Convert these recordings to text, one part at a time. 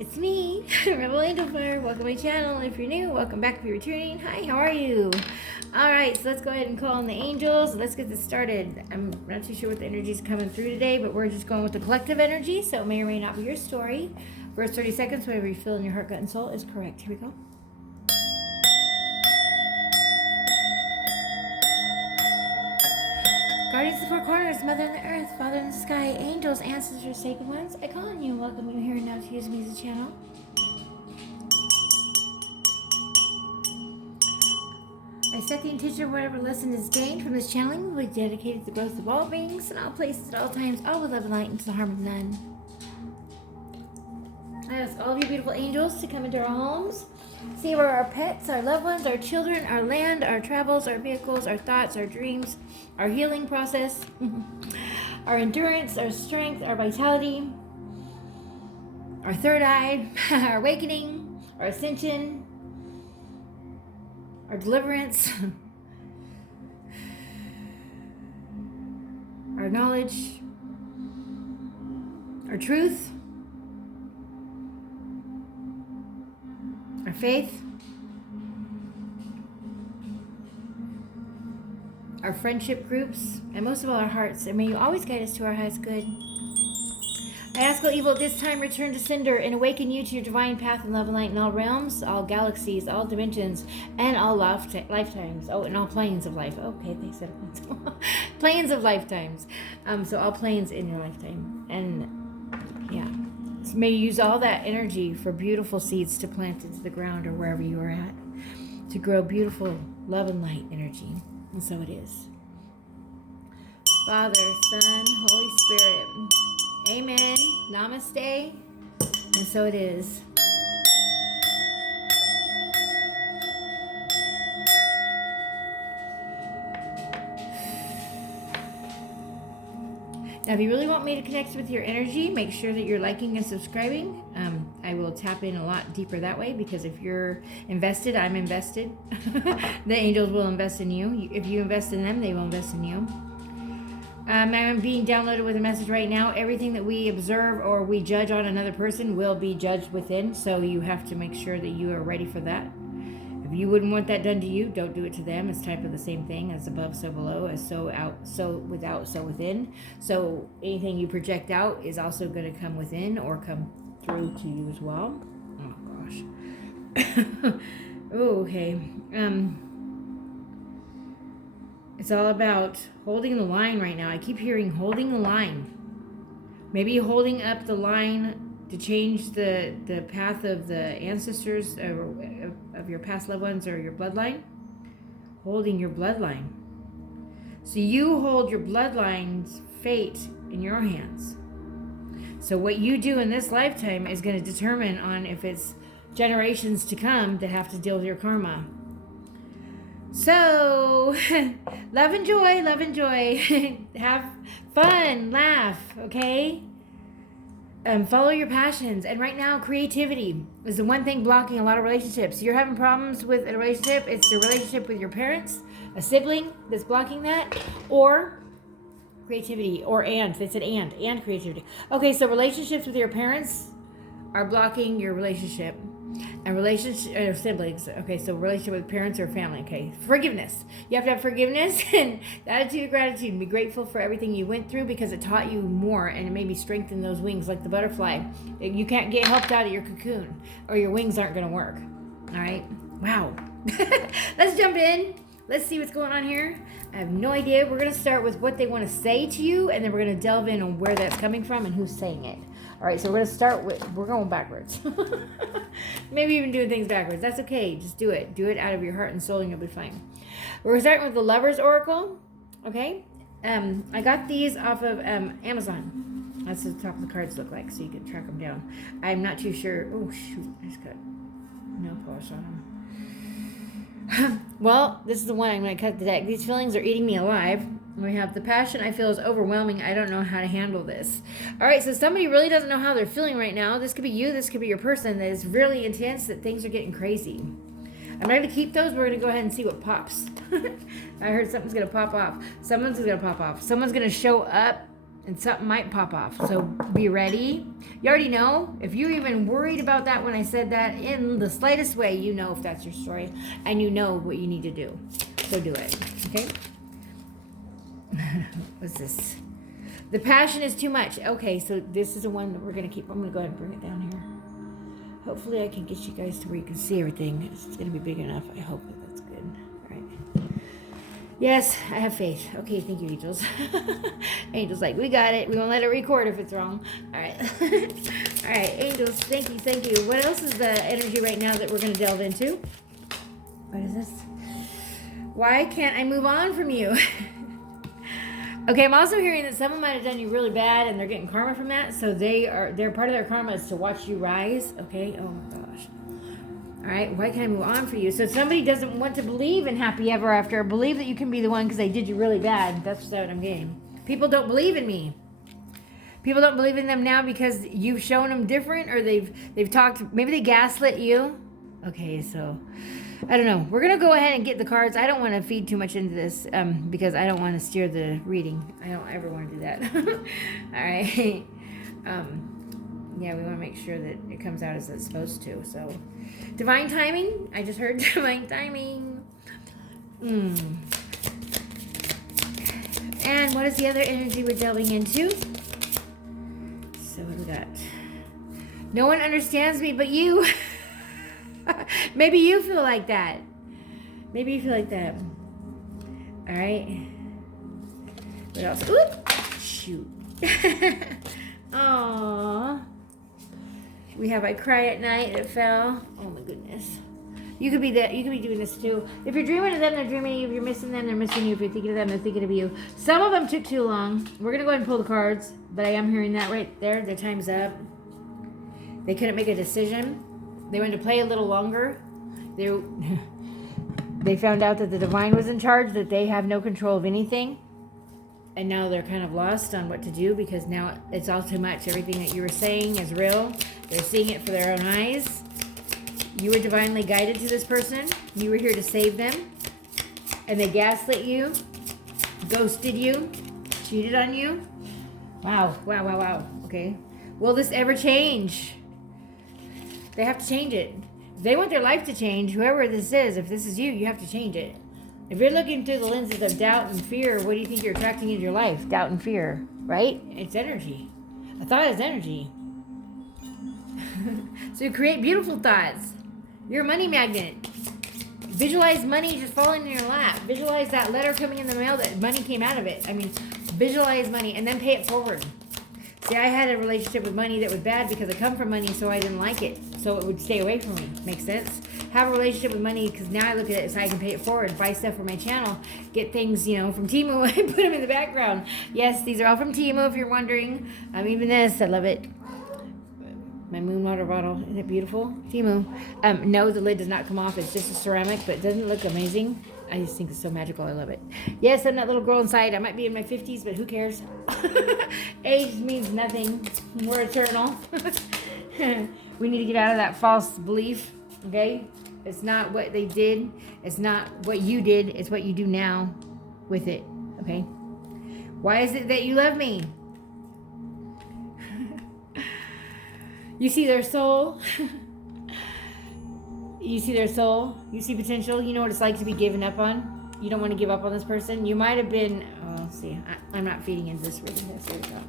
It's me, Rebel Angel Fire. Welcome to my channel. If you're new, welcome back if you're returning. Hi, how are you? Alright, so let's go ahead and call on the angels. Let's get this started. I'm not too sure what the energy is coming through today, but we're just going with the collective energy, so it may or may not be your story. First 30 seconds, whatever you feel in your heart, gut, and soul is correct. Here we go. Guardians of the four corners, Mother in the earth, Father in the sky, angels, ancestors, sacred ones, I call on you and welcome you here and now to use me as a channel. I set the intention of whatever lesson is gained from this channeling will be dedicated to the growth of all beings in all places at all times, all with love and light and to the harm of none. I ask all of you beautiful angels to come into our homes, see where our pets, our loved ones, our children, our land, our travels, our vehicles, our thoughts, our dreams, our healing process, our endurance, our strength, our vitality, our third eye, our awakening, our ascension, our deliverance, our knowledge, our truth, our faith, our friendship groups, and most of all our hearts. And may you always guide us to our highest good. I ask all evil at this time return to sender and awaken you to your divine path in love and light in all realms, all galaxies, all dimensions, and all lifetimes. Oh, and all planes of life. Okay, they said it. Planes of lifetimes. So all planes in your lifetime. And yeah. So may you use all that energy for beautiful seeds to plant into the ground or wherever you are at, to grow beautiful love and light energy. And so it is. Father, Son, Holy Spirit. Amen. Namaste. And so it is. Now, if you really want me to connect with your energy, make sure that you're liking and subscribing. I will tap in a lot deeper that way, because if you're invested, I'm invested. The angels will invest in you. If you invest in them, they will invest in you. I'm being downloaded with a message right now. Everything that we observe or we judge on another person will be judged within, so you have to make sure that you are ready for that. If you wouldn't want that done to you, don't do it to them. It's type of the same thing, as above, so below, as so out, so without, so within. So anything you project out is also going to come within or come through to you as well. Oh gosh. Oh, okay. It's all about holding the line right now. I keep hearing holding the line. Maybe holding up the line to change the path of the ancestors of your past loved ones or your bloodline. Holding your bloodline. So you hold your bloodline's fate in your hands. So what you do in this lifetime is going to determine on if it's generations to come that have to deal with your karma. So, love and joy, love and joy. Have fun, laugh, okay? Follow your passions. And right now, creativity is the one thing blocking a lot of relationships. You're having problems with a relationship. It's the relationship with your parents, a sibling that's blocking that, or creativity, or and. They said and creativity. Okay, so relationships with your parents are blocking your relationship. And relationship siblings. Okay, so relationship with parents or family. Okay, forgiveness. You have to have forgiveness and the attitude of gratitude, and be grateful for everything you went through, because it taught you more and it maybe strengthened those wings like the butterfly. You can't get helped out of your cocoon, or your wings aren't going to work. All right. Wow. Let's jump in. Let's see what's going on here. I have no idea. We're going to start with what they want to say to you, and then we're going to delve in on where that's coming from and who's saying it. All right, so we're going to start with, we're going backwards. Maybe even doing things backwards. That's okay. Just do it. Do it out of your heart and soul, and you'll be fine. We're starting with the Lover's Oracle. Okay. I got these off of Amazon. That's what the top of the cards look like, so you can track them down. I'm not too sure. Oh, shoot. I just got nail polish on them. Well, this is the one I'm going to cut the deck. These feelings are eating me alive. We have the passion I feel is overwhelming. I don't know how to handle this. All right, so somebody really doesn't know how they're feeling right now. This could be you. This could be your person that is really intense, that things are getting crazy. I'm not going to keep those. We're going to go ahead and see what pops. I heard something's going to pop off. Someone's going to pop off. Someone's going to show up and something might pop off. So be ready. You already know. If you're even worried about that when I said that in the slightest way, you know if that's your story, and you know what you need to do. So do it. Okay? What's this? The passion is too much. Okay, so this is the one that we're going to keep. I'm going to go ahead and bring it down here. Hopefully I can get you guys to where you can see everything. It's going to be big enough. I hope that that's good. All right. Yes, I have faith. Okay, thank you, angels. Angels like, we got it. We won't let it record if it's wrong. All right. All right, angels, thank you, thank you. What else is the energy right now that we're going to delve into? What is this? Why can't I move on from you? Okay, I'm also hearing that someone might have done you really bad and they're getting karma from that. So their part of their karma is to watch you rise. Okay, oh my gosh. All right, why can't I move on for you? So somebody doesn't want to believe in happy ever after, or believe that you can be the one because they did you really bad. That's what I'm getting. People don't believe in me. People don't believe in them now because you've shown them different, or they've talked, maybe they gaslit you. Okay, so I don't know. We're going to go ahead and get the cards. I don't want to feed too much into this because I don't want to steer the reading. I don't ever want to do that. All right. Yeah, we want to make sure that it comes out as it's supposed to. So, divine timing. I just heard divine timing. And what is the other energy we're delving into? So, what do we got? No one understands me but you. Maybe you feel like that. Maybe you feel like that. All right. What else? Oop! Shoot. Aww. We have I cry at night. It fell. Oh my goodness. You could be that. You could be doing this too. If you're dreaming of them, they're dreaming of you. If you're missing them, they're missing you. If you're thinking of them, they're thinking of you. Some of them took too long. We're gonna go ahead and pull the cards, but I am hearing that right there. Their time's up. They couldn't make a decision. They wanted to play a little longer. They found out that the divine was in charge, that they have no control of anything. And now they're kind of lost on what to do because now it's all too much. Everything that you were saying is real. They're seeing it for their own eyes. You were divinely guided to this person. You were here to save them. And they gaslit you, ghosted you, cheated on you. Wow, wow, wow, wow. Okay. Will this ever change? They have to change it. If they want their life to change, whoever this is, if this is you, you have to change it. If you're looking through the lenses of doubt and fear, what do you think you're attracting into your life? Doubt and fear, right? It's energy. A thought is energy. So you create beautiful thoughts. You're a money magnet. Visualize money just falling in your lap. Visualize that letter coming in the mail that money came out of it. I mean, visualize money and then pay it forward. See, I had a relationship with money that was bad because I come from money, so I didn't like it. So it would stay away from me. Makes sense? Have a relationship with money because now I look at it so I can pay it forward, buy stuff for my channel, get things, from Temu and put them in the background. Yes, these are all from Temu if you're wondering. Even this, I love it. My moon water bottle. Isn't it beautiful? Temu. No, the lid does not come off. It's just a ceramic, but doesn't it look amazing? I just think it's so magical. I love it. Yes, I'm that little girl inside. I might be in my 50s, but who cares? Age means nothing. We're eternal. We need to get out of that false belief, okay? It's not what they did. It's not what you did. It's what you do now with it, okay? Why is it that you love me? You see their soul. You see their soul. You see potential. You know what it's like to be given up on. You don't want to give up on this person. You might have been... Oh, let's see. I'm not feeding into this reading. There we go.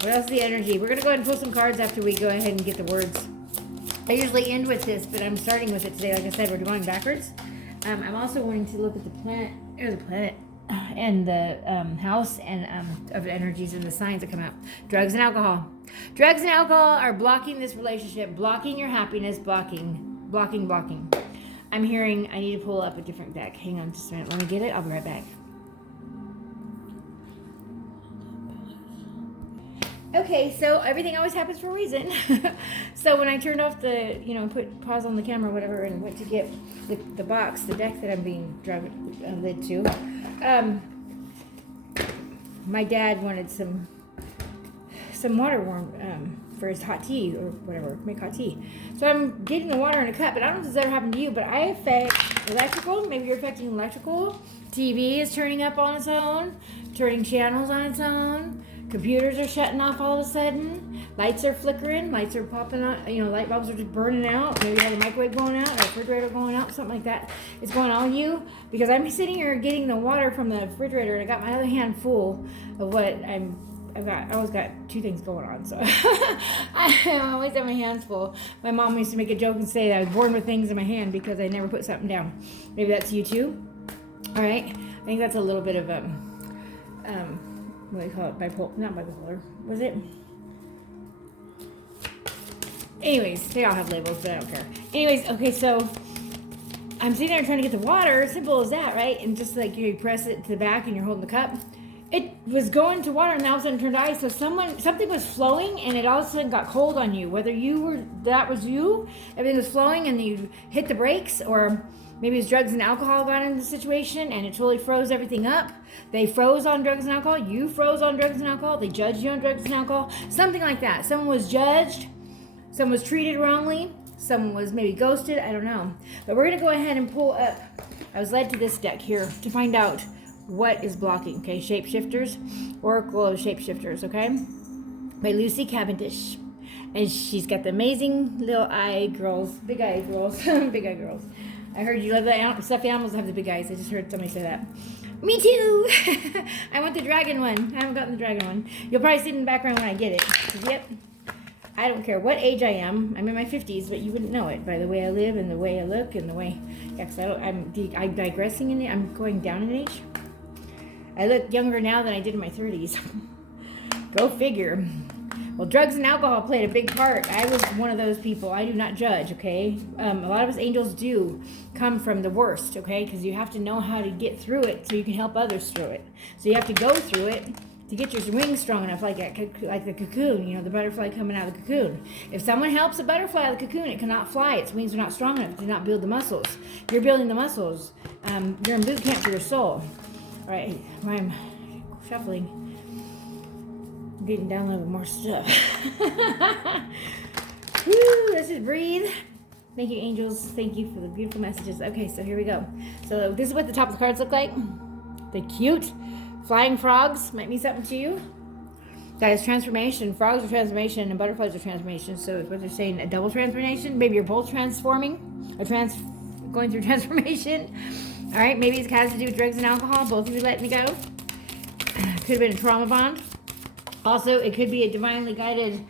What else is the energy? We're going to go ahead and pull some cards after we go ahead and get the words. I usually end with this, but I'm starting with it today. Like I said, we're going backwards. I'm also going to look at the planet, and the house and of energies and the signs that come out. Drugs and alcohol. Drugs and alcohol are blocking this relationship, blocking your happiness, blocking. I'm hearing I need to pull up a different deck. Hang on just a minute. Let me get it. I'll be right back. Okay, so everything always happens for a reason. So when I turned off the, put pause on the camera or whatever and went to get the box, the deck that I'm being led to, my dad wanted some water warm for his hot tea or whatever, make hot tea. So I'm getting the water in a cup, but I don't know if this ever happened to you, but I affect electrical. Maybe you're affecting electrical. TV is turning up on its own, turning channels on its own, Computers are shutting off all of a sudden. Lights are flickering. Lights are popping out. Light bulbs are just burning out. Maybe you have a microwave going out, or a refrigerator going out, something like that. It's going on you because I'm sitting here getting the water from the refrigerator, and I got my other hand full of what I always got two things going on, so I always have my hands full. My mom used to make a joke and say that I was born with things in my hand because I never put something down. Maybe that's you too. All right, I think that's a little bit of what do you call it? Not bipolar. Was it? Anyways, they all have labels, but I don't care. Anyways, okay, so I'm sitting there trying to get the water. Simple as that, right? And just like you press it to the back and you're holding the cup. It was going to water and all of a sudden turned to ice. So something was flowing and it all of a sudden got cold on you. Whether that was you, everything was flowing and you hit the brakes, or maybe it was drugs and alcohol got into the situation and it totally froze everything up. They froze on drugs and alcohol. You froze on drugs and alcohol. They judged you on drugs and alcohol. Something like that. Someone was judged. Someone was treated wrongly. Someone was maybe ghosted. I don't know. But we're going to go ahead and pull up. I was led to this deck here to find out what is blocking, okay? Shapeshifters, Oracle of Shapeshifters, okay? By Lucy Cavendish. And she's got the amazing little eye girls, big eye girls, big eye girls. I heard you love the stuffed animals have the big eyes. I just heard somebody say that. Me too! I want the dragon one. I haven't gotten the dragon one. You'll probably see it in the background when I get it. Yep. I don't care what age I am. I'm in my 50s, but you wouldn't know it by the way I live and the way I look and the way... Yeah, because I'm digressing in it. I'm going down in age. I look younger now than I did in my 30s. Go figure. Well, drugs and alcohol played a big part. I was one of those people. I do not judge, okay? A lot of us angels do come from the worst, okay? Because you have to know how to get through it so you can help others through it. So you have to go through it to get your wings strong enough, like the cocoon, the butterfly coming out of the cocoon. If someone helps a butterfly out of the cocoon, it cannot fly. Its wings are not strong enough. It did not build the muscles. You're building the muscles. You're in boot camp for your soul. All right, I'm shuffling. I'm getting down a little more stuff. Woo, let's just breathe. Thank you, angels. Thank you for the beautiful messages. Okay, so here we go. So this is what the top of the cards look like. The cute flying frogs might mean something to you. That is transformation. Frogs are transformation and butterflies are transformation. So what they're saying, a double transformation. Maybe you're both transforming, going through transformation. All right, maybe it has to do with drugs and alcohol. Both of you letting me go. Could have been a trauma bond. Also, it could be a divinely guided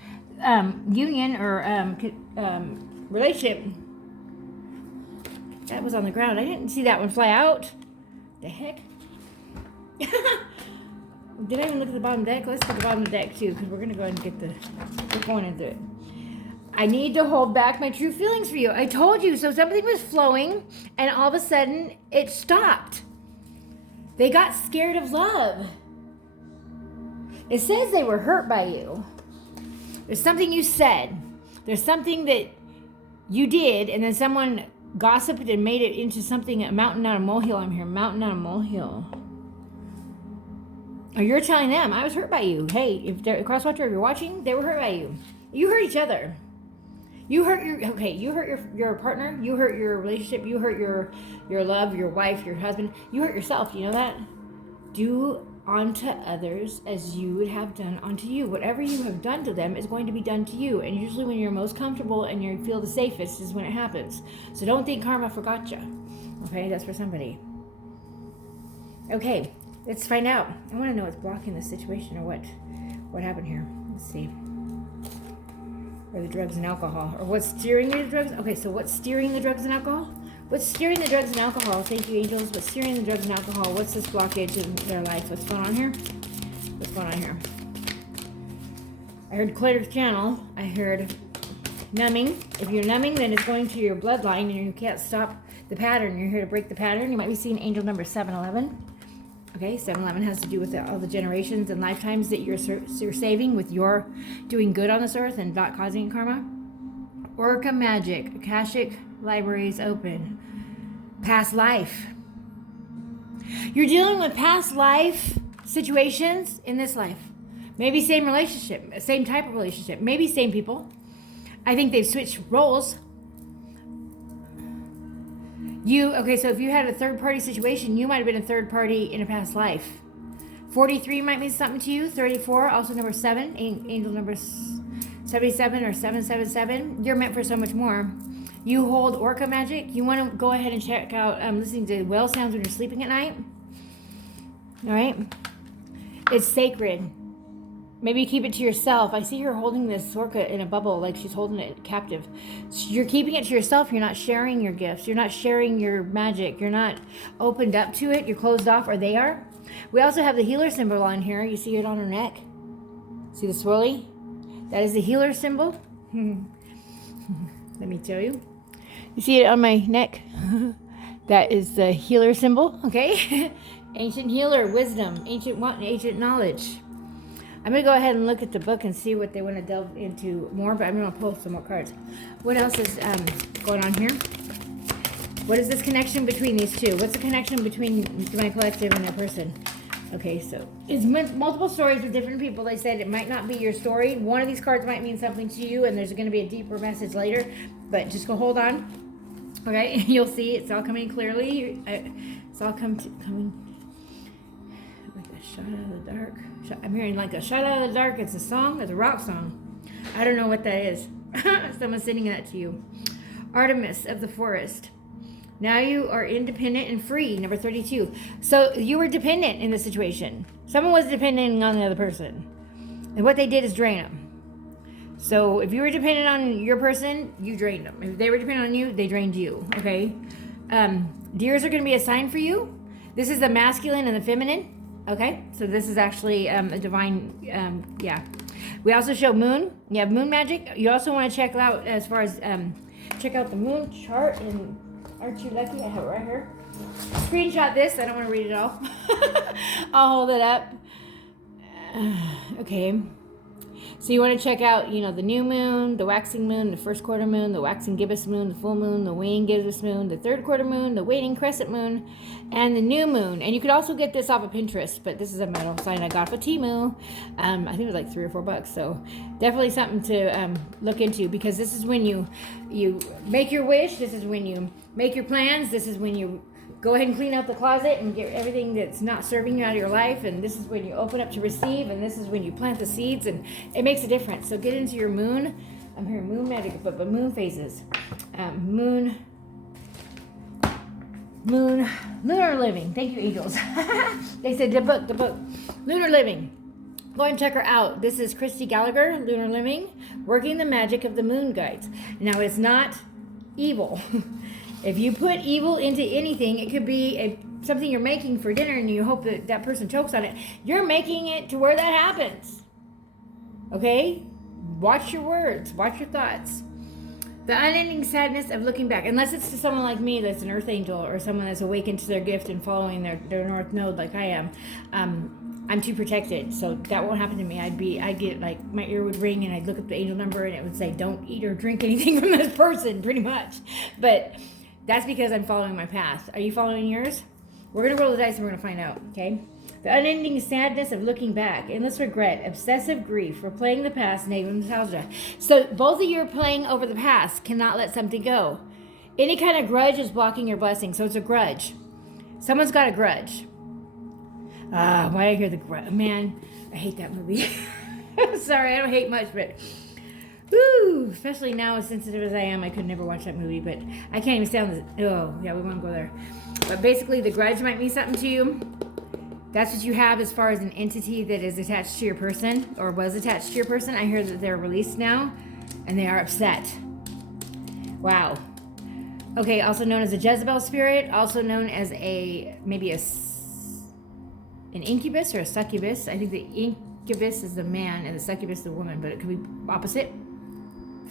union or relationship. That was on the ground. I didn't see that one fly out. The heck? Did I even look at the bottom deck? Let's look at the bottom of the deck too, because we're going to go ahead and we're going into it. I need to hold back my true feelings for you. I told you. So something was flowing, and all of a sudden, it stopped. They got scared of love. It says they were hurt by you. There's something you said. There's something that you did, and then someone gossiped and made it into something, a mountain, not a molehill. I'm here, mountain, not a molehill. Or you're telling them, I was hurt by you. Hey, if they're crosswatcher, if you're watching, they were hurt by you. You hurt each other. You hurt your partner, you hurt your relationship, you hurt your love, your wife, your husband, you hurt yourself, you know that? Do unto others as you would have done unto you. Whatever you have done to them is going to be done to you. And usually when you're most comfortable and you feel the safest is when it happens. So don't think karma forgot you. Okay, that's for somebody. Okay, let's find out. I want to know what's blocking this situation or what happened here. Let's see. Or the drugs and alcohol. Or what's steering the drugs? Okay, so what's steering the drugs and alcohol? What's steering the drugs and alcohol? Thank you, angels. What's steering the drugs and alcohol? What's this blockage in their life? What's going on here? What's going on here? I heard clear the channel. I heard numbing. If you're numbing, then it's going to your bloodline and you can't stop the pattern. You're here to break the pattern. You might be seeing angel number 711. Okay, 711 has to do with all the generations and lifetimes that you're saving with your doing good on this earth and not causing karma. Orca magic, Akashic libraries open. Past life. You're dealing with past life situations in this life. Maybe same relationship, same type of relationship, maybe same people. I think they've switched roles. So if you had a third party situation, you might have been a third party in a past life 43 might mean something to you. 34, also number 7, angel number 77 or 777. You're meant for so much more. You hold orca magic. You want to go ahead and check out listening to whale sounds when you're sleeping at night. All right? It's sacred. Maybe you keep it to yourself. I see her holding this orca in a bubble like she's holding it captive. So you're keeping it to yourself. You're not sharing your gifts. You're not sharing your magic. You're not opened up to it. You're closed off, or they are. We also have the healer symbol on here. You see it on her neck? See the swirly? That is the healer symbol. Let me tell you. You see it on my neck? That is the healer symbol, okay? Ancient healer, wisdom, ancient knowledge. I'm going to go ahead and look at the book and see what they want to delve into more, but I'm going to pull some more cards. What else is going on here? What is this connection between these two? What's the connection between my collective and their person? Okay, so it's multiple stories with different people. They said it might not be your story. One of these cards might mean something to you, and there's going to be a deeper message later, but just go hold on. Okay, you'll see it's all coming clearly. It's all coming like a shot out of the dark. I'm hearing like a shot out of the dark. It's a song. It's a rock song. I don't know what that is. Someone's sending that to you. Artemis of the forest. Now you are independent and free. Number 32. So you were dependent in this situation. Someone was dependent on the other person. And what they did is drain them. So if you were dependent on your person, you drained them. If they were dependent on you, they drained you. Okay? Deers are going to be a sign for you. This is the masculine and the feminine. Okay? So this is actually a divine, yeah. We also show moon. You have moon magic. You also want to check out as far as, check out the moon chart. And aren't you lucky? I have it right here. Screenshot this. I don't want to read it all. I'll hold it up. Okay. So you want to check out, you know, the new moon, the waxing moon, the first quarter moon, the waxing gibbous moon, the full moon, the waning gibbous moon, the third quarter moon, the waning crescent moon, and the new moon. And you could also get this off of Pinterest, but this is a metal sign I got off of Temu. I think it was like $3 or $4. So definitely something to look into, because this is when you make your wish. This is when you make your plans. This is when you go ahead and clean out the closet and get everything that's not serving you out of your life. And this is when you open up to receive. And this is when you plant the seeds. And it makes a difference. So get into your moon. I'm hearing moon magic, but moon phases. Lunar living. Thank you, angels. They said the book. Lunar living. Go and check her out. This is Christy Gallagher, Lunar Living, working the magic of the moon guides. Now, it's not evil. If you put evil into anything, it could be something you're making for dinner and you hope that that person chokes on it. You're making it to where that happens. Okay? Watch your words. Watch your thoughts. The unending sadness of looking back. Unless it's to someone like me that's an earth angel, or someone that's awakened to their gift and following their north node like I am. I'm too protected, so that won't happen to me. I'd get like, my ear would ring and I'd look up the angel number and it would say, don't eat or drink anything from this person, pretty much. But that's because I'm following my path. Are you following yours? We're going to roll the dice and we're going to find out, okay? The unending sadness of looking back, endless regret, obsessive grief, replaying the past, negative nostalgia. So both of you are playing over the past, cannot let something go. Any kind of grudge is blocking your blessing, so it's a grudge. Someone's got a grudge. Why did I hear the grudge? Man, I hate that movie. Sorry, I don't hate much, but woo, especially now, as sensitive as I am, I could never watch that movie, but I can't even stand this. Oh, yeah, we won't go there. But basically, the grudge might mean something to you. That's what you have as far as an entity that is attached to your person, or was attached to your person. I hear that they're released now, and they are upset. Wow. Okay, also known as a Jezebel spirit, also known as maybe an incubus or a succubus. I think the incubus is the man and the succubus the woman, but it could be opposite.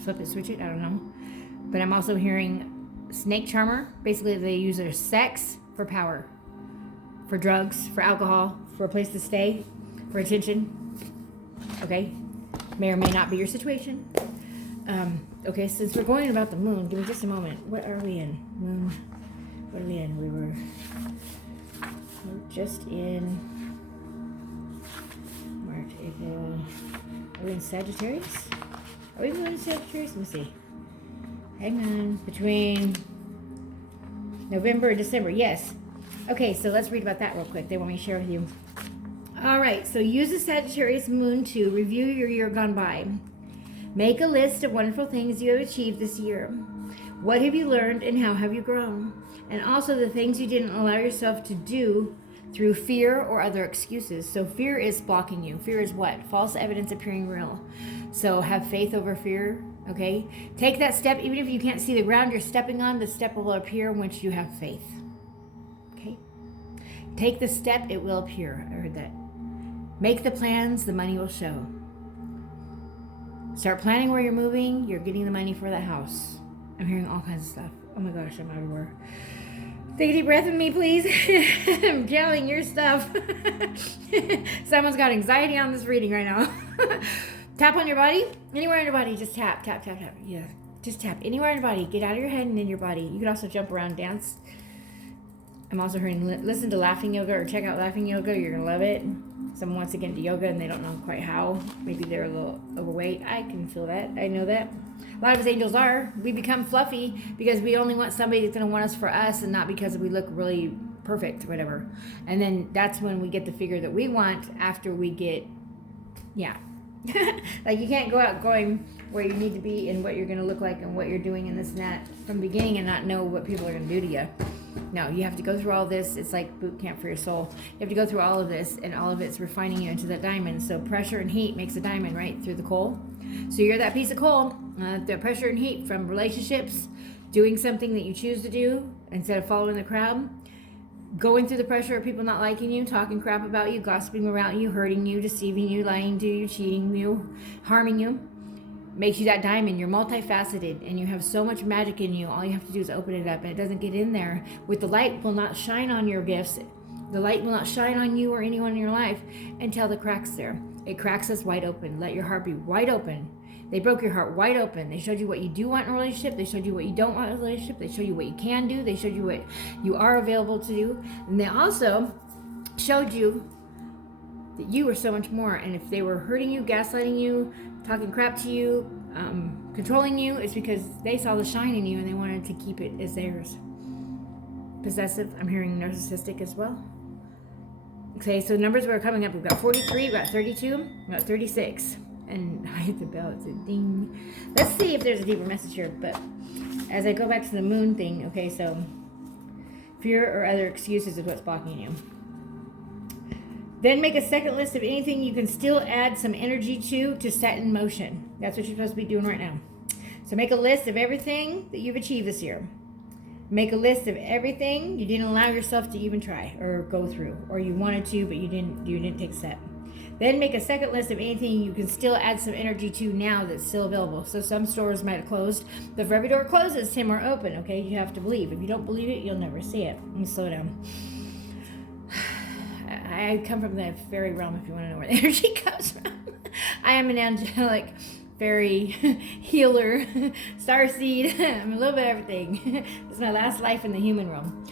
Flip it, switch it, I don't know. But I'm also hearing snake charmer. Basically, they use their sex for power, for drugs, for alcohol, for a place to stay, for attention. Okay? May or may not be your situation. Okay, since we're going about the moon, give me just a moment. What are we in? Moon. What are we in? We're just in March, April. Are we in Sagittarius? Are we going in Sagittarius? Let me see. Hang on. Between November and December. Yes. Okay, so let's read about that real quick. They want me to share with you. All right, so use the Sagittarius moon to review your year gone by. Make a list of wonderful things you have achieved this year. What have you learned and how have you grown? And also the things you didn't allow yourself to do through fear or other excuses. So fear is blocking you. Fear is what? False evidence appearing real. So have faith over fear, okay? Take that step. Even if you can't see the ground you're stepping on, the step will appear once you have faith, okay? Take the step, it will appear. I heard that. Make the plans, the money will show. Start planning where you're moving. You're getting the money for that house. I'm hearing all kinds of stuff. Oh my gosh, I'm everywhere. Take a deep breath with me, please. I'm channeling your stuff. Someone's got anxiety on this reading right now. Tap on your body. Anywhere in your body, just tap, tap, tap, tap. Yeah, just tap. Anywhere in your body. Get out of your head and in your body. You can also jump around, dance. I'm also hearing, listen to laughing yoga or check out laughing yoga. You're going to love it. Someone wants to get into yoga and they don't know quite how. Maybe they're a little overweight. I can feel that. I know that. A lot of us angels are. We become fluffy because we only want somebody that's going to want us for us and not because we look really perfect, whatever. And then that's when we get the figure that we want after we get, yeah. Like you can't go out going where you need to be and what you're going to look like and what you're doing and this and that from the beginning and not know what people are going to do to you. No, you have to go through all this. It's like boot camp for your soul. You have to go through all of this, and all of it's refining you into that diamond. So pressure and heat makes a diamond, right, through the coal. So you're that piece of coal, the pressure and heat from relationships, doing something that you choose to do instead of following the crowd, going through the pressure of people not liking you, talking crap about you, gossiping around you, hurting you, deceiving you, lying to you, cheating you, harming you. Makes you that diamond. You're multifaceted and you have so much magic in you. All you have to do is open it up, and it doesn't get in there. With the light will not shine on your gifts. The light will not shine on you or anyone in your life until the crack's there. It cracks us wide open. Let your heart be wide open. They broke your heart wide open. They showed you what you do want in a relationship. They showed you what you don't want in a relationship. They showed you what you can do. They showed you what you are available to do. And they also showed you that you were so much more. And if they were hurting you, gaslighting you, talking crap to you, controlling you, it's because they saw the shine in you and they wanted to keep it as theirs. Possessive, I'm hearing narcissistic as well. Okay, so numbers were coming up. We've got 43, we've got 32, we've got 36. And I hit the bell, it's a ding. Let's see if there's a deeper message here. But as I go back to the moon thing, okay, so fear or other excuses is what's blocking you. Then make a second list of anything you can still add some energy to set in motion. That's what you're supposed to be doing right now. So make a list of everything that you've achieved this year. Make a list of everything you didn't allow yourself to even try or go through, or you wanted to, but you didn't take a step. Then make a second list of anything you can still add some energy to now that's still available. So some stores might have closed, but for every door closes, 10 more open, okay? You have to believe. If you don't believe it, you'll never see it. Let me slow down. I come from the fairy realm, if you want to know where the energy comes from. I am an angelic fairy healer, starseed. I'm a little bit of everything. It's my last life in the human realm.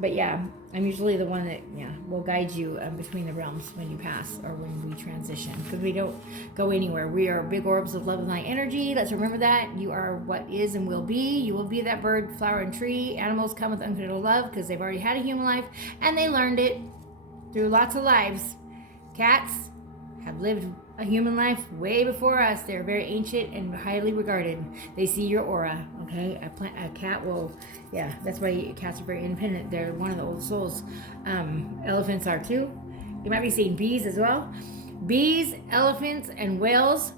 But yeah, I'm usually the one that will guide you between the realms when you pass or when we transition, because we don't go anywhere. We are big orbs of love and light energy. Let's remember that. You are what is and will be. You will be that bird, flower, and tree. Animals come with unconditional love because they've already had a human life and they learned it through lots of lives. Cats have lived a human life way before us. They're very ancient and highly regarded. They see your aura, okay? A cat will, that's why cats are very independent. They're one of the old souls. Elephants are too. You might be seeing bees as well. Bees, elephants, and whales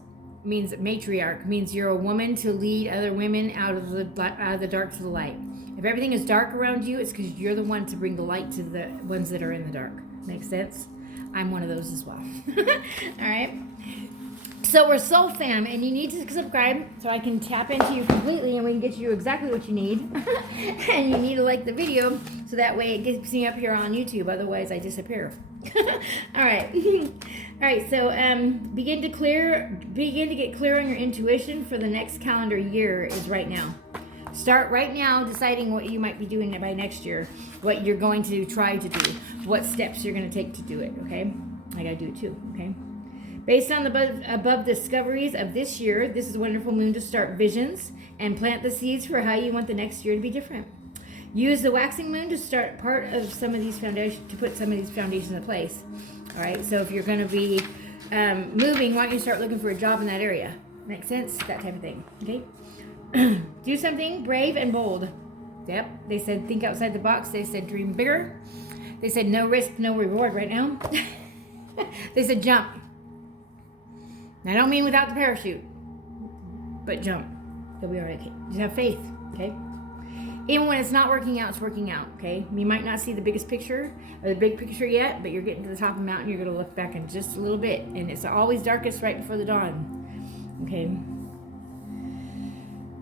means matriarch, means you're a woman to lead other women out of the dark to the light. If everything is dark around you, it's because you're the one to bring the light to the ones that are in the dark. Makes sense? I'm one of those as well. All right. So we're Soul Fam, and you need to subscribe so I can tap into you completely and we can get you exactly what you need. And you need to like the video so that way it gets me up here on YouTube. Otherwise, I disappear. All right. All right. So begin to get clear on your intuition for the next calendar year is right now. Start right now deciding what you might be doing by next year, what you're going to try to do, what steps you're going to take to do it, okay? I got to do it too, okay? Based on the above discoveries of this year, this is a wonderful moon to start visions and plant the seeds for how you want the next year to be different. Use the waxing moon to start part of some of these foundations, to put some of these foundations in place. All right, so if you're going to be moving, why don't you start looking for a job in that area? Make sense? That type of thing. Okay. Do something brave and bold. Yep. They said think outside the box. They said dream bigger. They said no risk, no reward right now. They said jump. I don't mean without the parachute, but jump. You'll be all right. Okay. Just have faith. Okay. Even when it's not working out, it's working out. Okay. You might not see the biggest picture or the big picture yet, but you're getting to the top of the mountain. You're going to look back in just a little bit, and it's always darkest right before the dawn. Okay.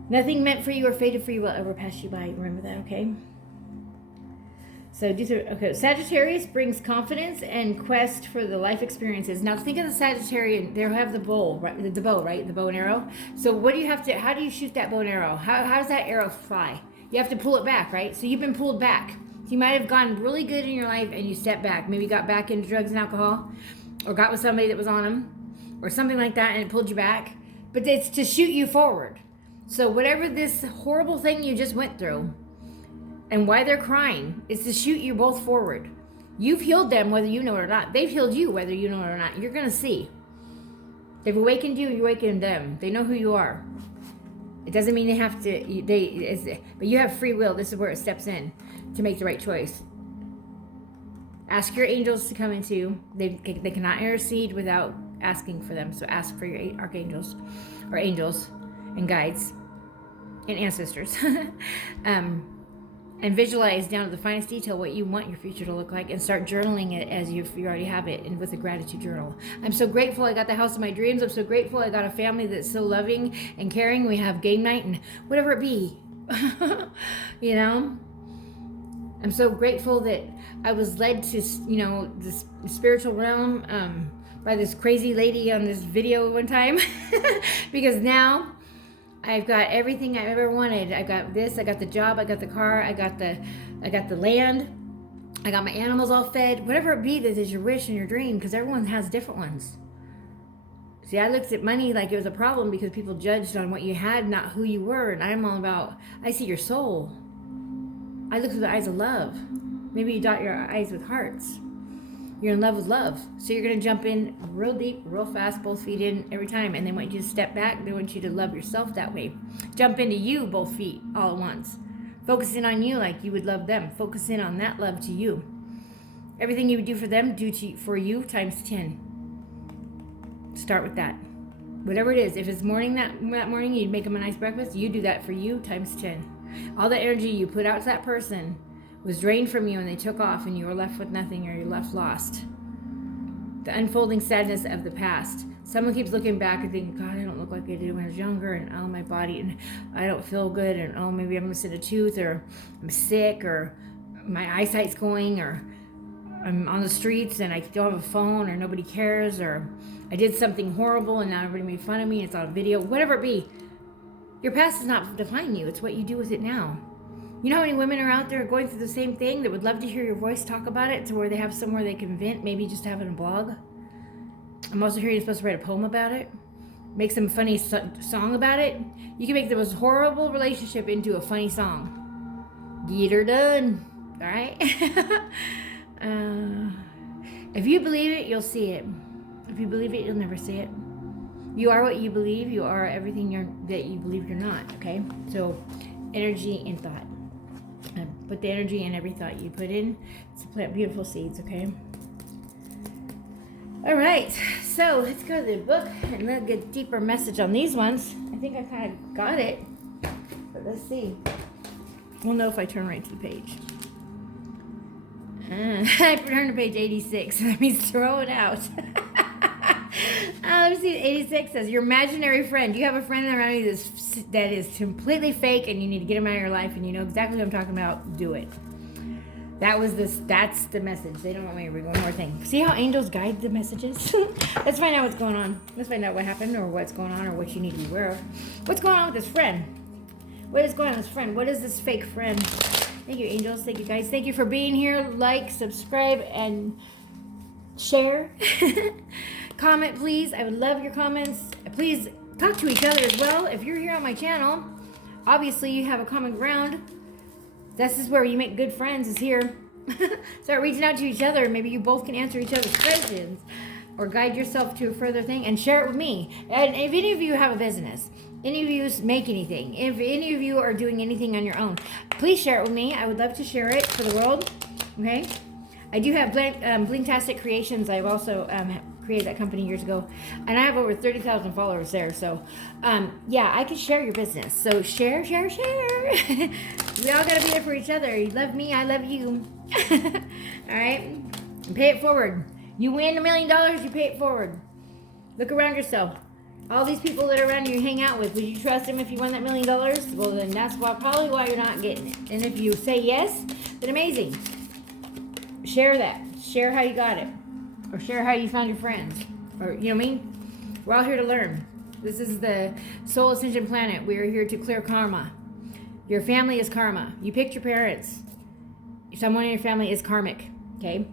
Nothing meant for you or fated for you will ever pass you by. Remember that. Okay. So, okay, Sagittarius brings confidence and quest for the life experiences. Now, think of the Sagittarian. They'll have the bow, right? The bow, right? The bow and arrow. So, what do you have to? How do you shoot that bow and arrow? How does that arrow fly? You have to pull it back, right? So, you've been pulled back. You might have gone really good in your life, and you stepped back. Maybe got back into drugs and alcohol, or got with somebody that was on them, or something like that, and it pulled you back. But it's to shoot you forward. So, whatever this horrible thing you just went through. And why they're crying is to shoot you both forward. You've healed them whether you know it or not. They've healed you whether you know it or not. You're going to see. They've awakened you, you awakened them. They know who you are. It doesn't mean they have to, but you have free will. This is where it steps in to make the right choice. Ask your angels to come into. They cannot intercede without asking for them. So ask for your archangels or angels and guides and ancestors. And visualize down to the finest detail what you want your future to look like, and start journaling it as you already have it, and with a gratitude journal. I'm so grateful I got the house of my dreams. I'm so grateful I got a family that's so loving and caring. We have game night and whatever it be. You know? I'm so grateful that I was led to, this spiritual realm by this crazy lady on this video one time. Because now I've got everything I've ever wanted. I got this, I got the job, I got the car, I got the land, I got my animals all fed. Whatever it be that is your wish and your dream, because everyone has different ones. See, I looked at money like it was a problem because people judged on what you had, not who you were. And I'm all about, I see your soul. I look through the eyes of love. Maybe you dot your eyes with hearts. You're in love with love. So you're going to jump in real deep, real fast, both feet in every time. And they want you to step back. They want you to love yourself that way. Jump into you, both feet, all at once. Focusing on you like you would love them. Focus in on that love to you. Everything you would do for them, for you times 10. Start with that. Whatever it is. If it's morning that morning, you'd make them a nice breakfast. You do that for you times 10. All the energy you put out to that person was drained from you, and they took off, and you were left with nothing, or you're left lost. The unfolding sadness of the past. Someone keeps looking back and thinking, God, I don't look like I did when I was younger, and oh, my body, and I don't feel good, and oh, maybe I'm missing a tooth, or I'm sick, or my eyesight's going, or I'm on the streets and I don't have a phone, or nobody cares, or I did something horrible and now everybody made fun of me, it's on a video, whatever it be. Your past does not define you. It's what you do with it now. You know how many women are out there going through the same thing that would love to hear your voice talk about it, to where they have somewhere they can vent, maybe just having a blog? I'm also hearing you're supposed to write a poem about it, make some funny song about it. You can make the most horrible relationship into a funny song. Get her done. All right? If you believe it, you'll see it. If you believe it, you'll never see it. You are what you believe. You are everything that you believe you're not. Okay? So, energy and thought. Put the energy in every thought you put in to plant beautiful seeds, okay? All right, so let's go to the book and let's get a deeper message on these ones. I think I kind of got it, but let's see. We'll know if I turn right to the page. I turned to page 86. That means throw it out. Let me see. 86 says, your imaginary friend. You have a friend around you that is completely fake, and you need to get him out of your life, and you know exactly what I'm talking about. Do it. That's the message. They don't want me to read one more thing. See how angels guide the messages? Let's find out what's going on. Let's find out what happened, or what's going on, or what you need to be aware of. What's going on with this friend? What is going on with this friend? What is this fake friend? Thank you, angels. Thank you, guys. Thank you for being here. Like, subscribe, and share. Comment, please. I would love your comments. Please talk to each other as well. If you're here on my channel, obviously you have a common ground. This is where you make good friends, is here. Start reaching out to each other. Maybe you both can answer each other's questions or guide yourself to a further thing and share it with me. And if any of you have a business, any of you make anything, if any of you are doing anything on your own, please share it with me. I would love to share it for the world. Okay? I do have Blingtastic Creations. I've also created that company years ago, and I have over 30,000 followers there. So, yeah, I can share your business. So share. We all gotta be there for each other. You love me, I love you. All right, and pay it forward. You win $1 million, you pay it forward. Look around yourself. All these people that are around you hang out with, would you trust them if you won that $1 million? Well, then that's probably why you're not getting it. And if you say yes, then amazing. Share that. Share how you got it. Or share how you found your friends. Or, you know what I mean? We're all here to learn. This is the Soul Ascension Planet. We are here to clear karma. Your family is karma. You picked your parents. Someone in your family is karmic. Okay?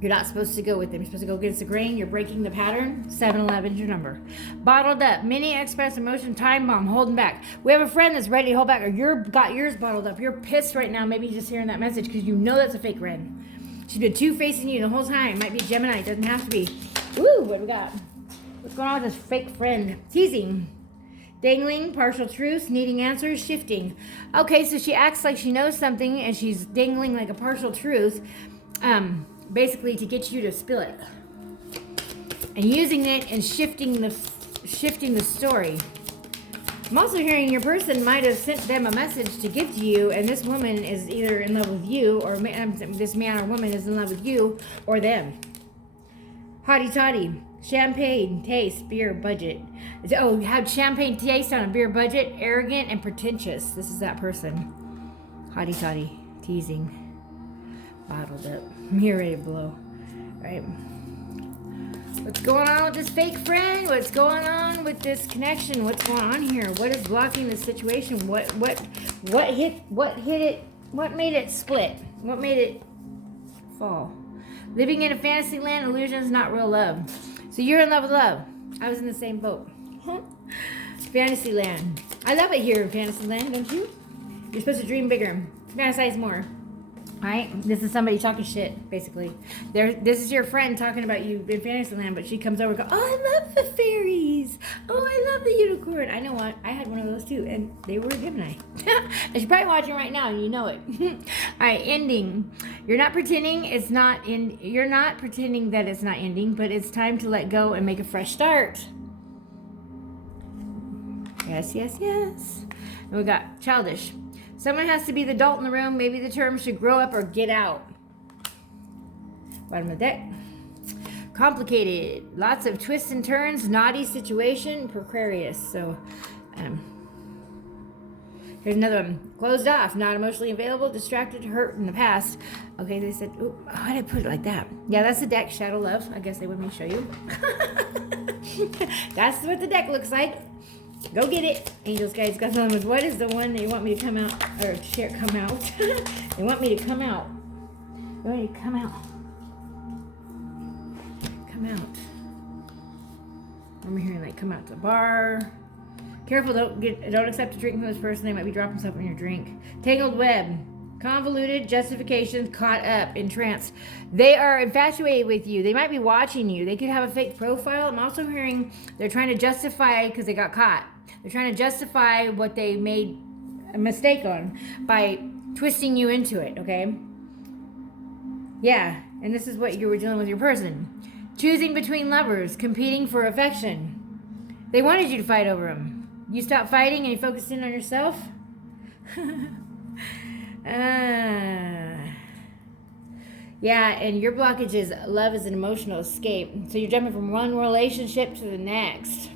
You're not supposed to go with them. You're supposed to go against the grain. You're breaking the pattern. 7-11 is your number. Bottled up. Mini express emotion. Time bomb. Holding back. We have a friend that's ready to hold back. Or you're got yours bottled up. You're pissed right now. Maybe just hearing that message because you know that's a fake friend. She's been two-facing you the whole time. Might be a Gemini. It doesn't have to be. Ooh, what do we got? What's going on with this fake friend? Teasing. Dangling. Partial truths. Needing answers. Shifting. Okay, so she acts like she knows something and she's dangling like a partial truth. Basically to get you to spill it. And using it and shifting the story. I'm also hearing your person might have sent them a message to give to you, and this woman is either in love with you, or this man or woman is in love with you, or them. Hotty toddy, champagne taste, beer budget. Oh, have champagne taste on a beer budget, arrogant and pretentious. This is that person. Hotty toddy, teasing, bottled up, me ready to blow. All right. What's going on with this fake friend? What's going on with this connection? What's going on here? What is blocking this situation? What hit it? What made it split? What made it fall? Living in a fantasy land, illusions, not real love. So you're in love with love. I was in the same boat. Fantasy land. I love it here in fantasy land, don't you? You're supposed to dream bigger. Fantasize more. Right? This is somebody talking shit, basically. This is your friend talking about you in Fantasyland, but she comes over and goes, oh, I love the fairies. Oh, I love the unicorn. I know what. I had one of those too, and they were a Gemini. And she's probably watching right now, and you know it. All right, ending. You're not pretending You're not pretending that it's not ending, but it's time to let go and make a fresh start. Yes. And we got childish. Someone has to be the adult in the room. Maybe the term should grow up or get out. Bottom of the deck. Complicated. Lots of twists and turns. Naughty situation. Precarious. So, here's another one. Closed off. Not emotionally available. Distracted. Hurt in the past. Okay, they said, oh, why did I put it like that? Yeah, that's the deck. Shadow Love. I guess they want me to show you. That's what the deck looks like. Go get it. Angels, guys, got something with what is the one that you want me to come out or share come out? They want me to come out. They want me to come out. Come out. I'm hearing like come out to the bar. Careful, don't accept a drink from this person. They might be dropping something in your drink. Tangled web. Convoluted justifications, caught up, entranced. They are infatuated with you. They might be watching you. They could have a fake profile. I'm also hearing they're trying to justify because they got caught. They're trying to justify what they made a mistake on by twisting you into it, okay? Yeah, and this is what you were dealing with your person. Choosing between lovers, competing for affection. They wanted you to fight over them. You stopped fighting and you focused in on yourself. Yeah, and your blockage is love is an emotional escape. So you're jumping from one relationship to the next.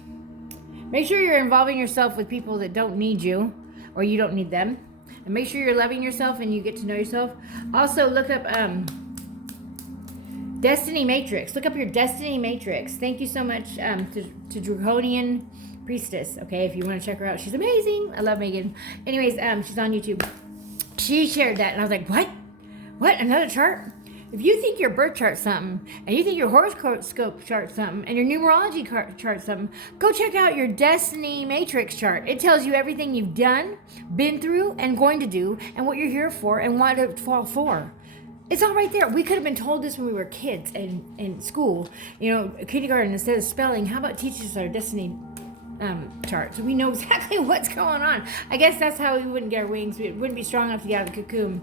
Make sure you're involving yourself with people that don't need you or you don't need them. And make sure you're loving yourself and you get to know yourself. Also, look up Destiny Matrix. Look up your Destiny Matrix. Thank you so much to Draconian Priestess. Okay, if you want to check her out, she's amazing. I love Megan. Anyways, she's on YouTube. She shared that, and I was like, what? What? Another chart? If you think your birth chart's something, and you think your horoscope chart's something, and your numerology chart's something, go check out your Destiny Matrix chart. It tells you everything you've done, been through, and going to do, and what you're here for, and what to fall for. It's all right there. We could have been told this when we were kids in school. You know, kindergarten, instead of spelling, how about teach us our destiny chart so we know exactly what's going on? I guess that's how we wouldn't get our wings. We wouldn't be strong enough to get out of the cocoon.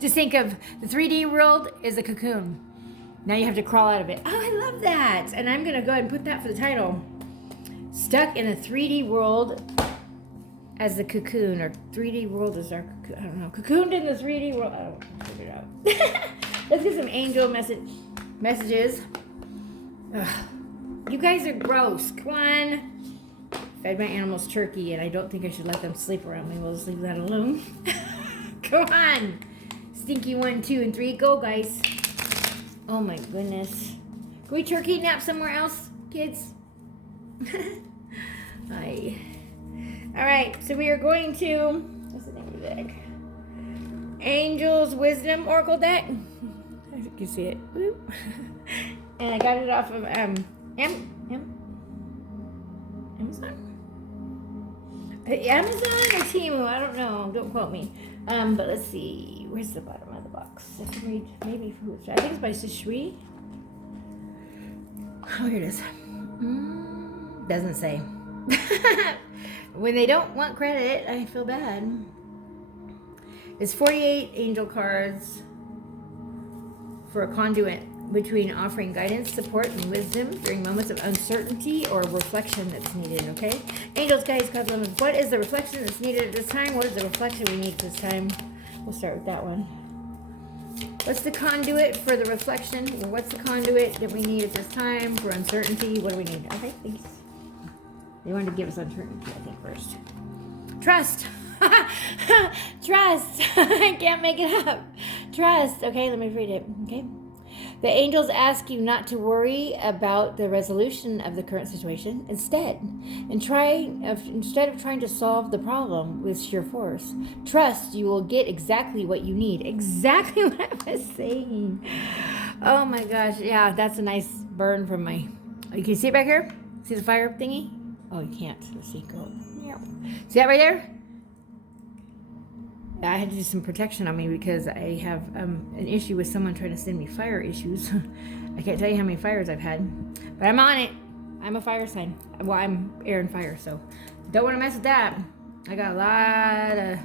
Just think of the 3D world is a cocoon. Now you have to crawl out of it. Oh, I love that. And I'm going to go ahead and put that for the title. Stuck in a 3D world as the cocoon, or 3D world is our cocoon. I don't know. Cocooned in the 3D world. I don't figure it out. Let's get some angel messages. Ugh. You guys are gross. Come on. Fed my animals turkey, and I don't think I should let them sleep around me. We'll just leave that alone. Come on. Stinky 1, 2, and 3. Go, guys. Oh, my goodness. Can we turkey nap somewhere else, kids? Hi. All right, so we are going to, what's the name of the deck? Angel's Wisdom Oracle deck. I think you see it. Woo. And I got it off of Amazon? Amazon or Temu, I don't know. Don't quote me. But let's see. Where's the bottom of the box? I can read maybe who it's. I think it's by Shishui. Oh, here it is. Doesn't say. When they don't want credit, I feel bad. It's 48 angel cards for a conduit between offering guidance, support, and wisdom during moments of uncertainty or reflection that's needed, okay? Angels, guides, cause limits. What is the reflection that's needed at this time? What is the reflection we need this time? We'll start with that one. What's the conduit for the reflection? Or what's the conduit that we need at this time for uncertainty? What do we need? Okay, thanks. They wanted to give us uncertainty, I think, first. Trust. Trust. I can't make it up. Trust. Okay, let me read it. Okay. The angels ask you not to worry about the resolution of the current situation. Instead of trying to solve the problem with sheer force, trust you will get exactly what you need. Exactly what I was saying. Oh my gosh. Yeah, that's a nice burn from my... You can see it back here? See the fire thingy? Oh, you can't. Let's see. Go. Yeah. See that right there? I had to do some protection on me because I have an issue with someone trying to send me fire issues. I can't tell you how many fires I've had, but I'm on it. I'm a fire sign. Well, I'm air and fire, so don't want to mess with that. I got a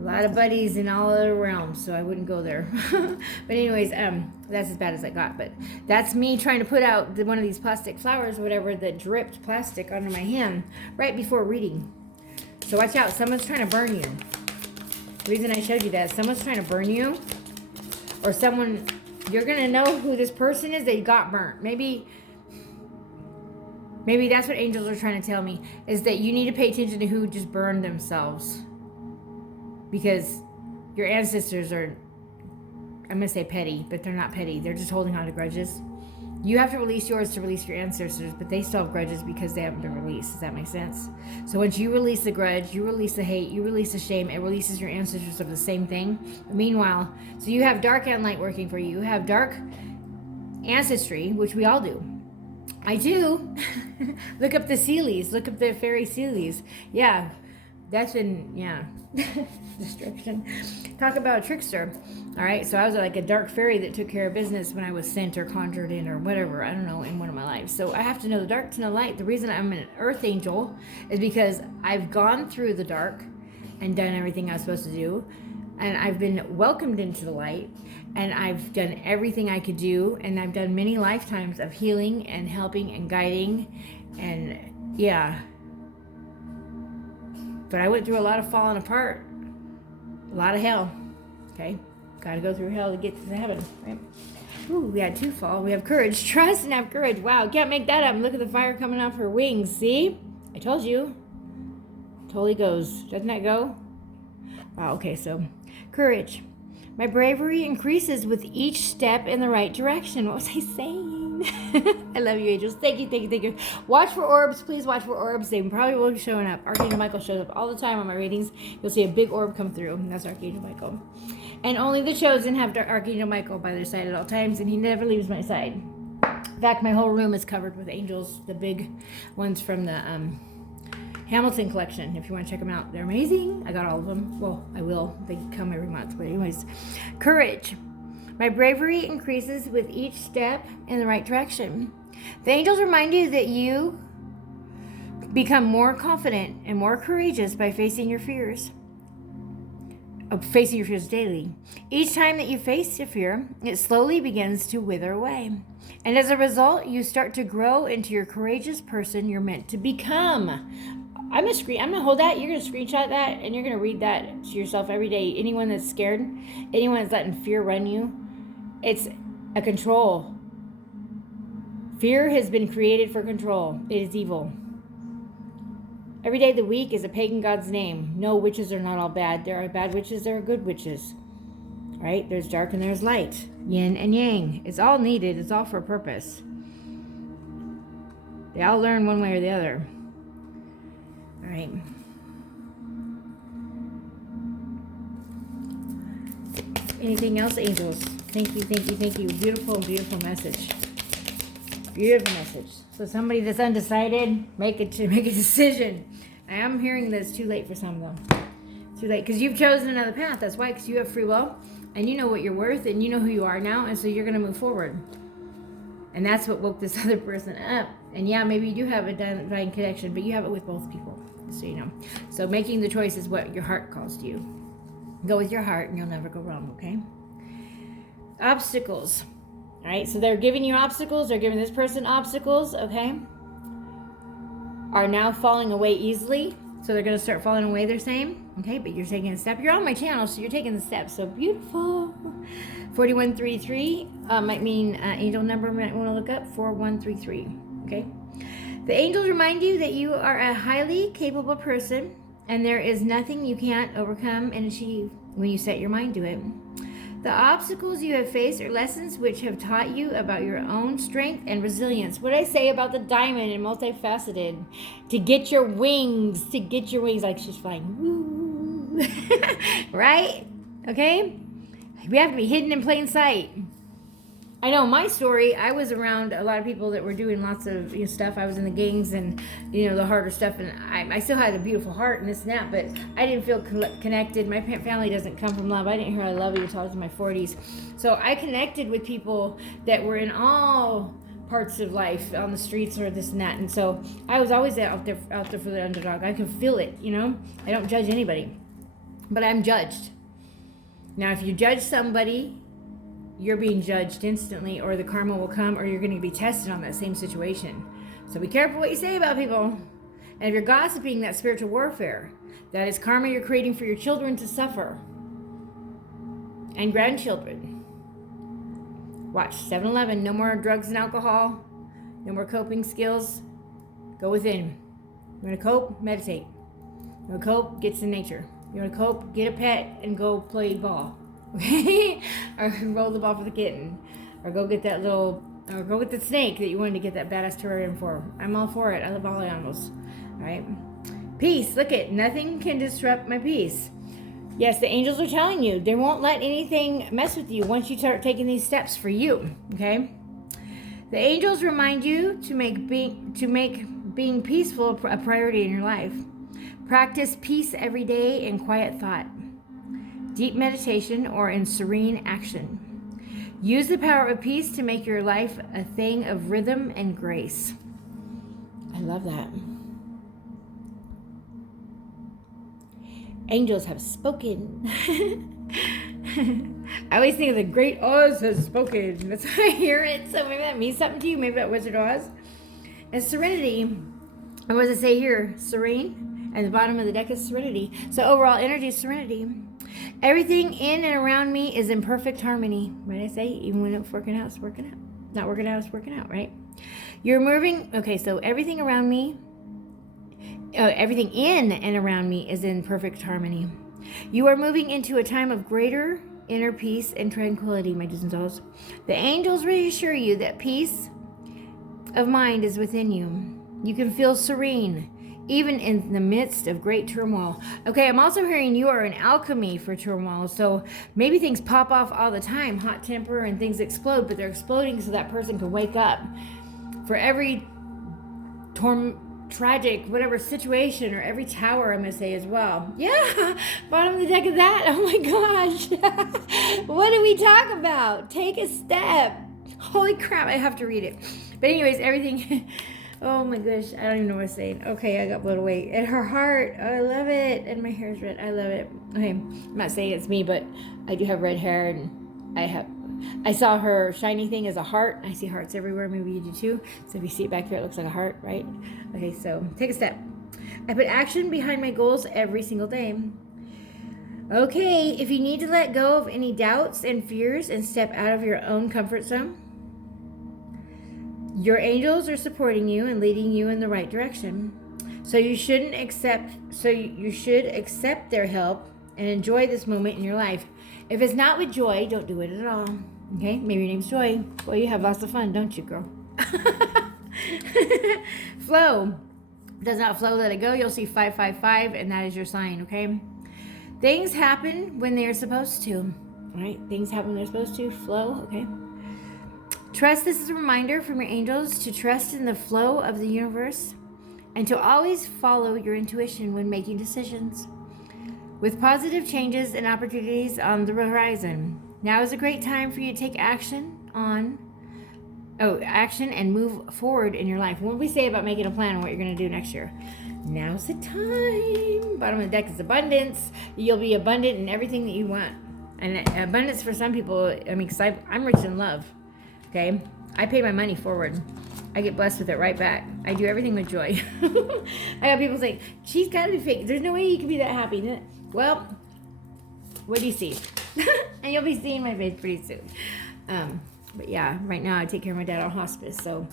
lot of buddies in all other realms, so I wouldn't go there. But anyways, that's as bad as I got. But that's me trying to put out one of these plastic flowers or whatever that dripped plastic onto my hand right before reading. So watch out. Someone's trying to burn you. The reason I showed you that, someone's trying to burn you, or someone, you're going to know who this person is that got burnt. Maybe that's what angels are trying to tell me, is that you need to pay attention to who just burned themselves. Because your ancestors are, I'm going to say petty, but they're not petty. They're just holding on to grudges. You have to release yours to release your ancestors, but they still have grudges because they haven't been released. Does that make sense? So once you release the grudge, you release the hate, you release the shame, it releases your ancestors of the same thing. Meanwhile, so you have dark and light working for you. You have dark ancestry, which we all do. I do. Look up the Sealies. Look up the fairy Sealies. Yeah, that's been, destruction. Talk about a trickster. All right, so I was like a dark fairy that took care of business when I was sent or conjured in or whatever, I don't know, in one of my lives. So I have to know the dark to know light. The reason I'm an earth angel is because I've gone through the dark and done everything I was supposed to do, and I've been welcomed into the light, and I've done everything I could do, and I've done many lifetimes of healing and helping and guiding, and yeah. But I went through a lot of falling apart, a lot of hell, okay? Got to go through hell to get to heaven, right? Ooh, we had 2 fall. We have courage. Trust and have courage. Wow, can't make that up. Look at the fire coming off her wings. See? I told you. Totally goes. Doesn't that go? Wow, okay, so courage. My bravery increases with each step in the right direction. What was I saying? I love you, angels. Thank you, thank you, thank you. Watch for orbs. Please watch for orbs. They probably will be showing up. Archangel Michael shows up all the time on my readings. You'll see a big orb come through. And that's Archangel Michael. And only the chosen have Archangel Michael by their side at all times, and he never leaves my side. In fact, my whole room is covered with angels, the big ones from the Hamilton collection. If you want to check them out, they're amazing. I got all of them. Well, I will. They come every month. But anyways, courage. My bravery increases with each step in the right direction. The angels remind you that you become more confident and more courageous by facing your fears daily. Each time that you face a fear, it slowly begins to wither away. And as a result, you start to grow into your courageous person you're meant to become. I'm gonna hold that. You're gonna screenshot that, and you're gonna read that to yourself every day. Anyone that's scared, anyone that's letting fear run you, it's a control. Fear has been created for control. It is evil. Every day of the week is a pagan god's name. No, witches are not all bad. There are bad witches, there are good witches. Right? There's dark and there's light. Yin and yang. It's all needed. It's all for a purpose. They all learn one way or the other. All right. Anything else, angels? Thank you, thank you, thank you. Beautiful, beautiful message. Beautiful message. So somebody that's undecided, make a decision. I am hearing that it's too late for some of them. Too late, because you've chosen another path. That's why, because you have free will, and you know what you're worth, and you know who you are now, and so you're going to move forward. And that's what woke this other person up. And yeah, maybe you do have a divine connection, but you have it with both people, so you know. So making the choice is what your heart calls to you. Go with your heart, and you'll never go wrong, okay? Obstacles. All right, so they're giving you obstacles. They're giving this person obstacles, okay? Are now falling away easily. So they're going to start falling away, they're saying. Okay, but you're taking a step. You're on my channel, so you're taking the step. So beautiful. 4133 might mean angel number you might want to look up. 4133, okay? The angels remind you that you are a highly capable person, and there is nothing you can't overcome and achieve when you set your mind to it. The obstacles you have faced are lessons which have taught you about your own strength and resilience. What I say about the diamond and multifaceted, to get your wings, like she's flying. Woo. Right? Okay? We have to be hidden in plain sight. I know my story, I was around a lot of people that were doing lots of stuff. I was in the gangs and, the harder stuff. And I still had a beautiful heart and this and that, but I didn't feel connected. My family doesn't come from love. I didn't hear I love you until I was in my 40s. So I connected with people that were in all parts of life, on the streets or this and that. And so I was always out there for the underdog. I can feel it, I don't judge anybody, but I'm judged. Now, if you judge somebody, you're being judged instantly, or the karma will come, or you're going to be tested on that same situation. So be careful what you say about people. And if you're gossiping, that's spiritual warfare. That is karma you're creating for your children to suffer. And grandchildren. Watch 7-Eleven. No more drugs and alcohol. No more coping skills. Go within. You want to cope? Meditate. You want to cope? Get to nature. You want to cope? Get a pet and go play ball. Okay? Or roll the ball for the kitten. Or go get or go get the snake that you wanted to get that badass terrarium for. I'm all for it. I love all animals. Alright? Peace. Look it. Nothing can disrupt my peace. Yes, the angels are telling you. They won't let anything mess with you once you start taking these steps for you. Okay? The angels remind you to make being peaceful a priority in your life. Practice peace every day in quiet thought, deep meditation, or in serene action. Use the power of peace to make your life a thing of rhythm and grace. I love that. Angels have spoken. I always think of the great Oz has spoken. That's how I hear it. So maybe that means something to you. Maybe that Wizard Oz. And serenity. And what does it say here? Serene. And the bottom of the deck is serenity. So overall energy is serenity. Everything in and around me is in perfect harmony. What did I say? Even when it's working out, it's working out. Not working out, it's working out, right? You're moving. Okay, so everything around me, everything in and around me is in perfect harmony. You are moving into a time of greater inner peace and tranquility, my do's and don'ts. The angels reassure you that peace of mind is within you. You can feel serene, even in the midst of great turmoil. Okay, I'm also hearing you are an alchemy for turmoil. So maybe things pop off all the time, hot temper and things explode, but they're exploding so that person can wake up. For every tragic, whatever situation, or every tower, I'm going to say as well. Yeah, bottom of the deck of that. Oh my gosh. What do we talk about? Take a step. Holy crap, I have to read it. But anyways, everything. Oh my gosh, I don't even know what I'm saying. Okay, I got blown away. And her heart, oh, I love it. And my hair's red, I love it. Okay, I'm not saying it's me, but I do have red hair, and I saw her shiny thing as a heart. I see hearts everywhere. Maybe you do too. So if you see it back here, it looks like a heart, right? Okay, so take a step. I put action behind my goals every single day. Okay, if you need to let go of any doubts and fears and step out of your own comfort zone, your angels are supporting you and leading you in the right direction. So you should accept their help and enjoy this moment in your life. If it's not with joy, don't do it at all. Okay? Maybe your name's Joy. Well, you have lots of fun, don't you, girl? Flow. Does not flow, let it go. You'll see 555, and that is your sign, okay? Things happen when they are supposed to. Right? Things happen when they're supposed to. Flow, okay? Trust. This is a reminder from your angels to trust in the flow of the universe and to always follow your intuition when making decisions. With positive changes and opportunities on the horizon, now is a great time for you to take action and move forward in your life. What do we say about making a plan on what you're going to do next year? Now's the time. Bottom of the deck is abundance. You'll be abundant in everything that you want. And abundance for some people, I mean, because I'm rich in love. Okay? I pay my money forward. I get blessed with it right back. I do everything with joy. I got people saying, she's got to be fake. There's no way you can be that happy. Well, what do you see? And you'll be seeing my face pretty soon. But yeah, right now I take care of my dad on hospice. So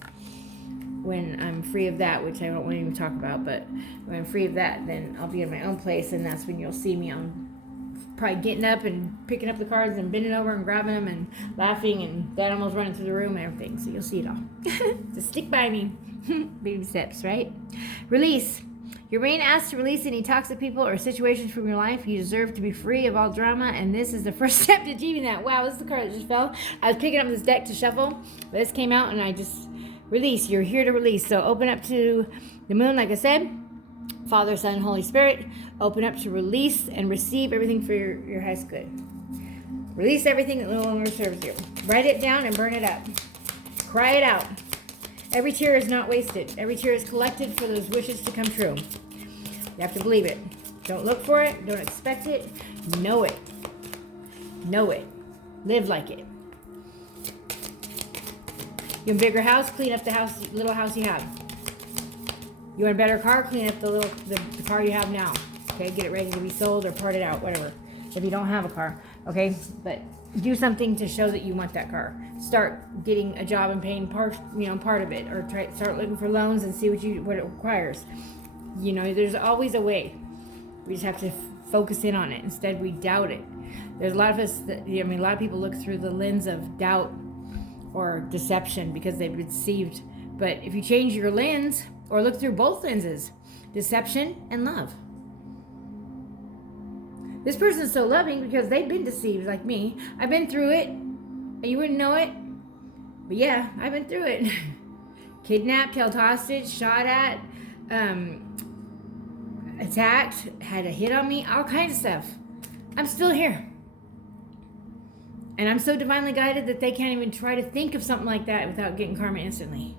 when I'm free of that, which I don't want to even talk about, but when I'm free of that, then I'll be in my own place, and that's when you'll see me on probably getting up and picking up the cards and bending over and grabbing them and laughing, and dad almost running through the room and everything. So you'll see it all. Just stick by me. Baby steps, right? Release. You're being asked to release any toxic people or situations from your life. You deserve to be free of all drama, and this is the first step to achieving that. Wow, this is the card that just fell. I was picking up this deck to shuffle, but this came out, and I just release. You're here to release. So open up to the moon, like I said. Father, Son, Holy Spirit. Open up to release and receive everything for your highest good. Release everything that no longer serves you. Write it down and burn it up. Cry it out. Every tear is not wasted. Every tear is collected for those wishes to come true. You have to believe it. Don't look for it. Don't expect it. Know it. Know it. Live like it. You want a bigger house? Clean up the little house you have. You want a better car? Clean up the car you have now. Okay, get it ready to be sold or part it out, whatever. If you don't have a car, okay, but do something to show that you want that car. Start getting a job and paying part of it, or start looking for loans and see what it requires. You know, there's always a way. We just have to focus in on it. Instead, we doubt it. There's a lot of us a lot of people look through the lens of doubt or deception because they've been deceived. But if you change your lens, or look through both lenses, deception and love. This person is so loving because they've been deceived like me. I've been through it. You wouldn't know it. But yeah, I've been through it. Kidnapped, held hostage, shot at, attacked, had a hit on me, all kinds of stuff. I'm still here. And I'm so divinely guided that they can't even try to think of something like that without getting karma instantly.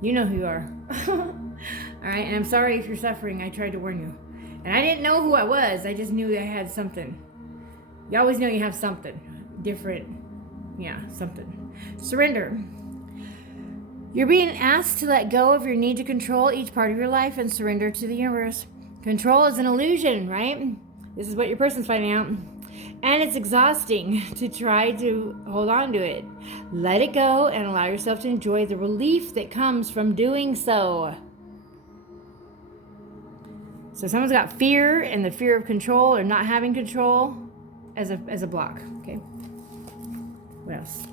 You know who you are. All right, and I'm sorry if you're suffering. I tried to warn you. And I didn't know who I was. I just knew I had something. You always know you have something different. Yeah, something. Surrender. You're being asked to let go of your need to control each part of your life and surrender to the universe. Control is an illusion, right? This is what your person's finding out. And it's exhausting to try to hold on to it. Let it go and allow yourself to enjoy the relief that comes from doing so. So someone's got fear, and the fear of control or not having control as a block. Okay. What else?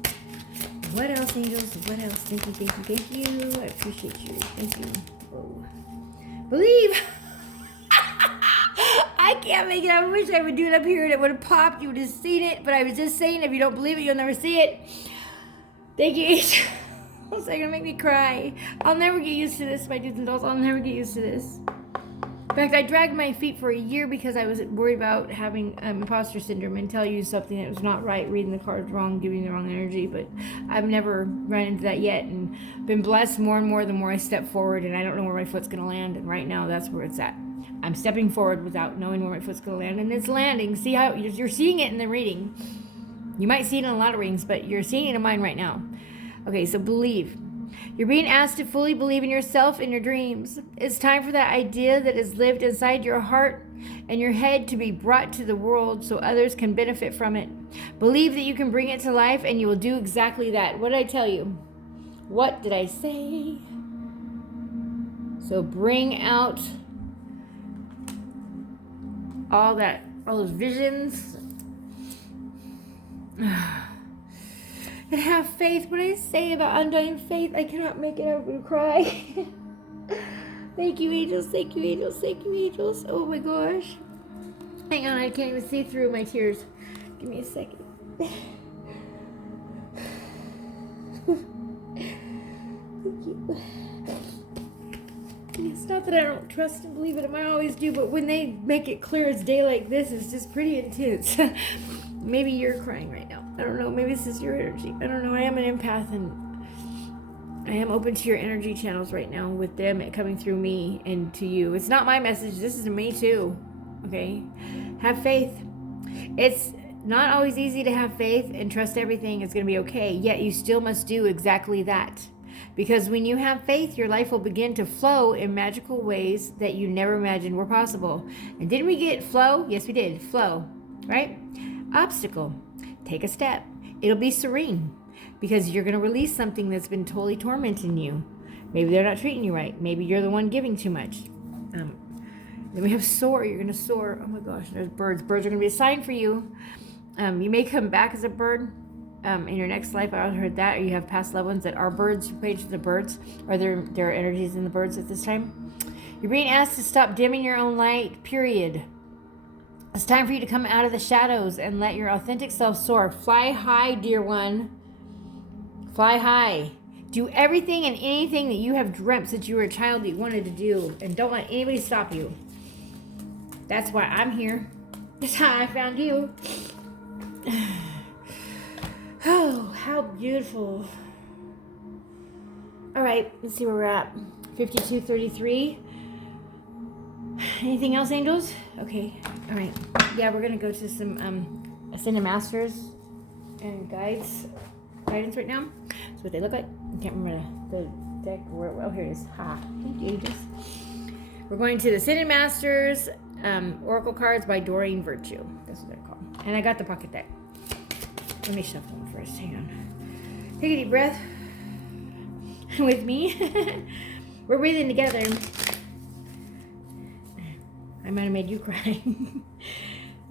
What else, angels? What else? Thank you, thank you, thank you. I appreciate you. Thank you. Whoa. Believe. I can't make it. I wish I would do it up here and it would have popped. You would have seen it. But I was just saying, if you don't believe it, you'll never see it. Thank you. They're gonna make me cry. I'll never get used to this, my dudes and dolls. I'll never get used to this. In fact, I dragged my feet for a year because I was worried about having imposter syndrome and tell you something that was not right, reading the cards wrong, giving the wrong energy. But I've never run into that yet, and been blessed more and more the more I step forward, and I don't know where my foot's going to land, and right now that's where it's at. I'm stepping forward without knowing where my foot's going to land, and it's landing. See how you're seeing it in the reading. You might see it in a lot of readings, but you're seeing it in mine right now. Okay, so believe. You're being asked to fully believe in yourself and your dreams. It's time for that idea that is lived inside your heart and your head to be brought to the world so others can benefit from it. Believe that you can bring it to life, and you will do exactly that. What did I tell you? What did I say? So bring out all those visions. And have faith. When I say about undying faith, I cannot make it. I'm going to cry. Thank you, angels. Thank you, angels. Thank you, angels. Oh my gosh. Hang on, I can't even see through my tears. Give me a second. Thank you. It's not that I don't trust and believe it. I always do, but when they make it clear as day like this, it's just pretty intense. Maybe you're crying right now. I don't know. Maybe this is your energy. I don't know. I am an empath, and I am open to your energy channels right now with them coming through me and to you. It's not my message. This is to me too. Okay? Have faith. It's not always easy to have faith and trust everything is going to be okay. Yet you still must do exactly that. Because when you have faith, your life will begin to flow in magical ways that you never imagined were possible. And didn't we get flow? Yes, we did. Flow. Right? Obstacle. Take a step. It'll be serene because you're going to release something that's been totally tormenting you. Maybe they're not treating you right. Maybe you're the one giving too much. Then we have soar. You're going to soar. Oh my gosh, there's birds. Birds are going to be a sign for you. You may come back as a bird in your next life. I heard that. Or you have past loved ones that are birds. You page the birds. Or there are energies in the birds at this time. You're being asked to stop dimming your own light, period. It's time for you to come out of the shadows and let your authentic self soar. Fly high, dear one. Fly high. Do everything and anything that you have dreamt since you were a child that you wanted to do. And don't let anybody stop you. That's why I'm here. That's how I found you. Oh, how beautiful. All right, let's see where we're at. 52:33. Anything else, angels? Okay. All right. Yeah, we're going to go to some Ascended Masters and Guides guidance right now. That's what they look like. I can't remember the deck. Oh, here it is. Ha. Thank you, angels. We're going to the Ascended Masters Oracle cards by Doreen Virtue. That's what they're called. And I got the pocket deck. Let me shuffle them first. Hang on. Take a deep breath with me. We're breathing together. I might have made you cry.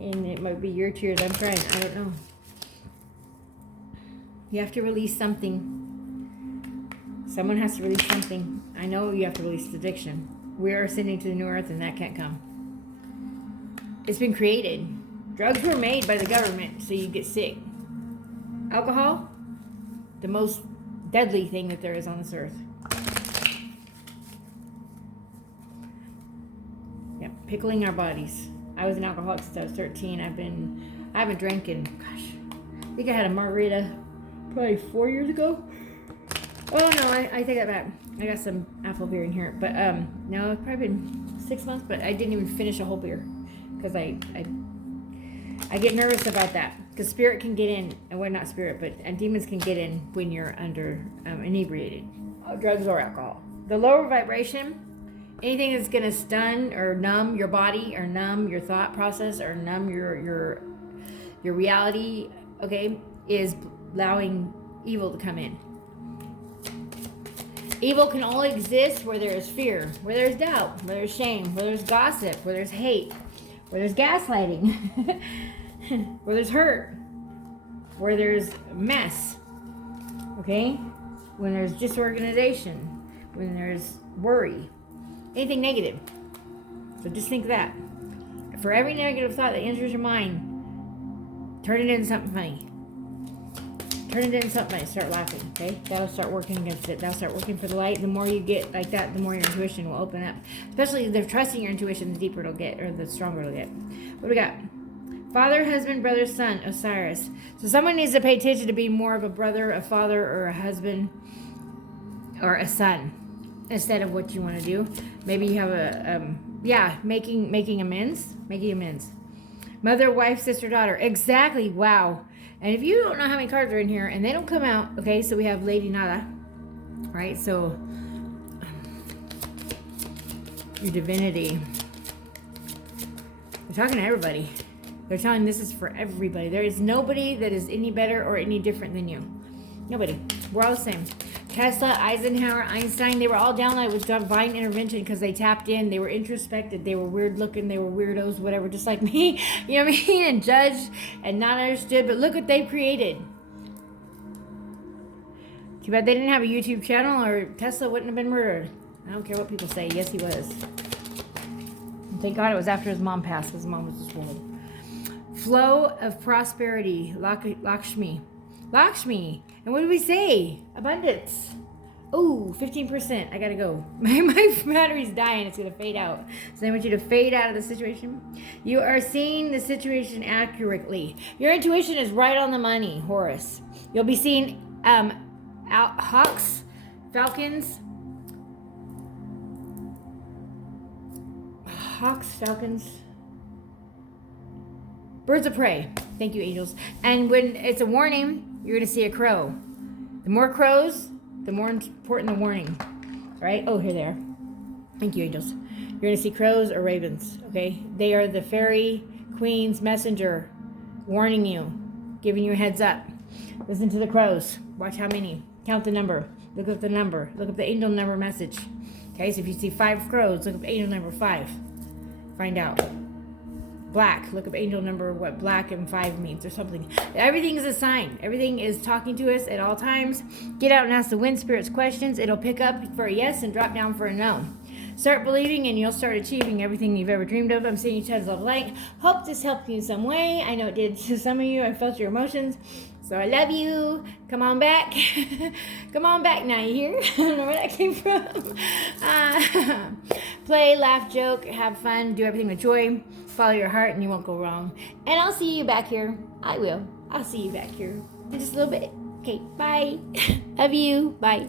And it might be your tears. I'm crying. I don't know. You have to release something. Someone has to release something. I know you have to release addiction. We are ascending to the new earth, and that can't come. It's been created. Drugs were made by the government so you get sick. Alcohol, the most deadly thing that there is on this earth. Yep, pickling our bodies. I was an alcoholic since I was 13. I haven't drank in, gosh, I think I had a margarita probably 4 years ago. Oh no, I take that back. I got some apple beer in here, but no, it's probably been 6 months, but I didn't even finish a whole beer because I get nervous about that because spirit can get in, and well, not spirit, but demons can get in when you're under inebriated, drugs or alcohol. The lower vibration, anything that's going to stun or numb your body or numb your thought process or numb your reality, okay, is allowing evil to come in. Evil can only exist where there is fear, where there's doubt, where there's shame, where there's gossip, where there's hate, where there's gaslighting, where there's hurt, where there's mess, okay? When there's disorganization, when there's worry, anything negative. So just think that. For every negative thought that enters your mind, turn it into something funny. Turn it into something nice. Start laughing, okay? That'll start working against it. That'll start working for the light. The more you get like that, the more your intuition will open up. Especially if they're trusting your intuition, the deeper it'll get, or the stronger it'll get. What do we got? Father, husband, brother, son, Osiris. So someone needs to pay attention to be more of a brother, a father, or a husband, or a son, instead of what you want to do. Maybe you have a, making amends. Making amends. Mother, wife, sister, daughter. Exactly. Wow. And if you don't know how many cards are in here, and they don't come out, okay, so we have Lady Nada, right? So, your divinity. They're talking to everybody. They're telling this is for everybody. There is nobody that is any better or any different than you. Nobody. We're all the same. Tesla, Eisenhower, Einstein, they were all downlight with divine intervention because they tapped in. They were introspected. They were weird looking. They were weirdos, whatever, just like me. You know what I mean? And judged and not understood. But look what they created. Too bad they didn't have a YouTube channel or Tesla wouldn't have been murdered. I don't care what people say. Yes, he was. And thank God it was after his mom passed because his mom was just world. Flow of prosperity. Lakshmi. Lakshmi. And what did we say? Abundance. Oh, 15%. I gotta go. My battery's dying. It's gonna fade out. So I want you to fade out of the situation. You are seeing the situation accurately. Your intuition is right on the money, Horus. You'll be seeing hawks, falcons. Birds of prey. Thank you, angels. And when it's a warning, you're going to see a crow. The more crows, the more important the warning. Right? Oh, here they are. Thank you, angels. You're going to see crows or ravens. Okay? They are the fairy queen's messenger warning you, giving you a heads up. Listen to the crows. Watch how many. Count the number. Look up the number. Look up the angel number message. Okay? So if you see 5 crows, look up angel number 5. Find out. Black. Look up angel number, what black and 5 means or something. Everything is a sign. Everything is talking to us at all times. Get out and ask the wind spirits questions. It'll pick up for a yes and drop down for a no. Start believing and you'll start achieving everything you've ever dreamed of. I'm seeing you tons of light. Hope this helped you in some way. I know it did to some of you. I felt your emotions. So I love you. Come on back. Come on back now, you hear? I don't know where that came from. Play, laugh, joke, have fun, do everything with joy. Follow your heart and you won't go wrong. And I'll see you back here. I will. I'll see you back here in just a little bit. Okay, bye. Love you. Bye.